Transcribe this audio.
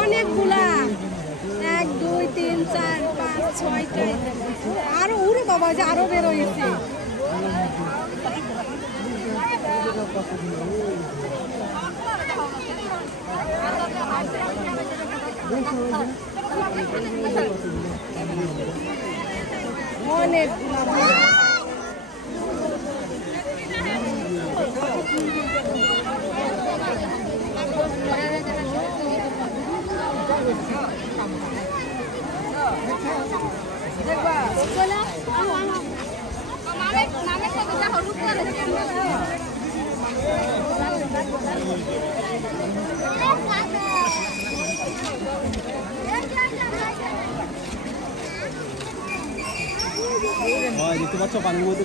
অনেকগুলা। এক দুই তিন চার পাঁচ ছয়টা। আরও উড়ে বাবা যে আরও বেরোয়েছে অনেক। দেখতে পাচ্ছ পানির মধ্যে